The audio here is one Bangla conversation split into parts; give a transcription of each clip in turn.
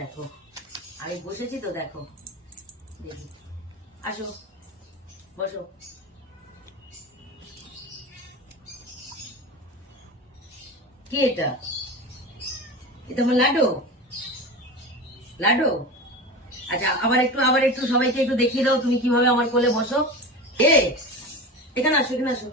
দেখো আমি বসেছি তো, দেখো দেখি, আসো বসো। কি এটা? এটা আমার লাডু, লাডু। আচ্ছা আবার একটু সবাইকে একটু দেখিয়ে দাও তুমি কিভাবে আমার কোলে বসো। এ এখানে আসো, এখানে আসো।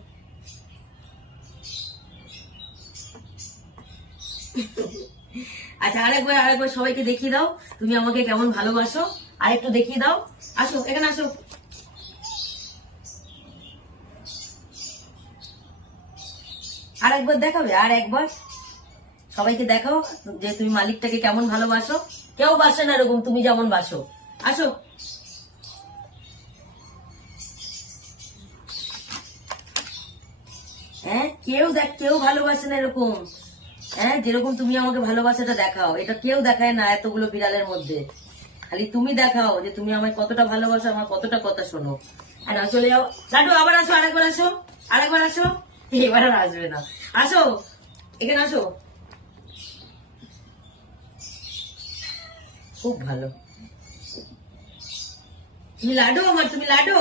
আচ্ছা আরেকবার সবাইকে দেখিয়ে দাও তুমি আমাকে কেমন ভালোবাসো, আর একটু দেখিয়ে দাও। আসো এখানে আসো। আর একবার দেখাবে, আর একবার সবাইকে দেখাও যে তুমি মালিকটাকে কেমন ভালোবাসো। কেউ বাসে না এরকম তুমি যেমন বাসো। আসো। হ্যাঁ কেউ ভালোবাসে না এরকম। হ্যাঁ যেরকম তুমি আমাকে ভালোবাসাটা দেখাও, এটা কেউ দেখায় না এতগুলো বিড়ালের মধ্যে। খালি তুমি দেখাও যে তুমি আমায় কতটা ভালোবাসো, আমার কতটা কথা শোনো। আর চলে যাও লাডু, আবার আসো, আরেকবার আসো, আরেকবার আসো। এবার আর আসবে না। আসো এখানে আসো। খুব ভালো। তুমি লাডু আমার, তুমি লাডু,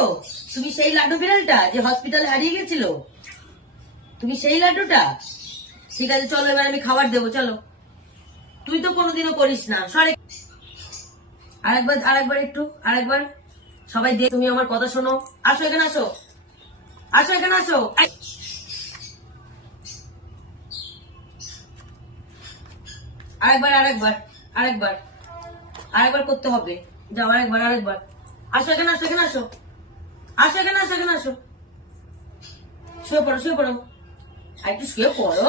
তুমি সেই লাডু বিড়ালটা যে হসপিটালে হারিয়ে গেছিল, তুমি সেই লাড্ডুটা। ঠিক আছে চলো, এবার আমি খাবার দেবো, চলো। তুই তো কোনোদিনও করিস না, সরে। আরেকবার আরেকবার সবাই দিয়ে তুমি আমার কথা শোনো। আসো এখানে আসো, আসো এখানে আসো। আরেকবার আরেকবার আরেকবার করতে হবে। যাও আরেকবার আসো এখানে আসো, এখানে আসো, আসো এখানে আসো, এখানে আসো। শুয়ে পড়ো, শুয়ে পড়ো, আর একটু শুয়ে পড়ো।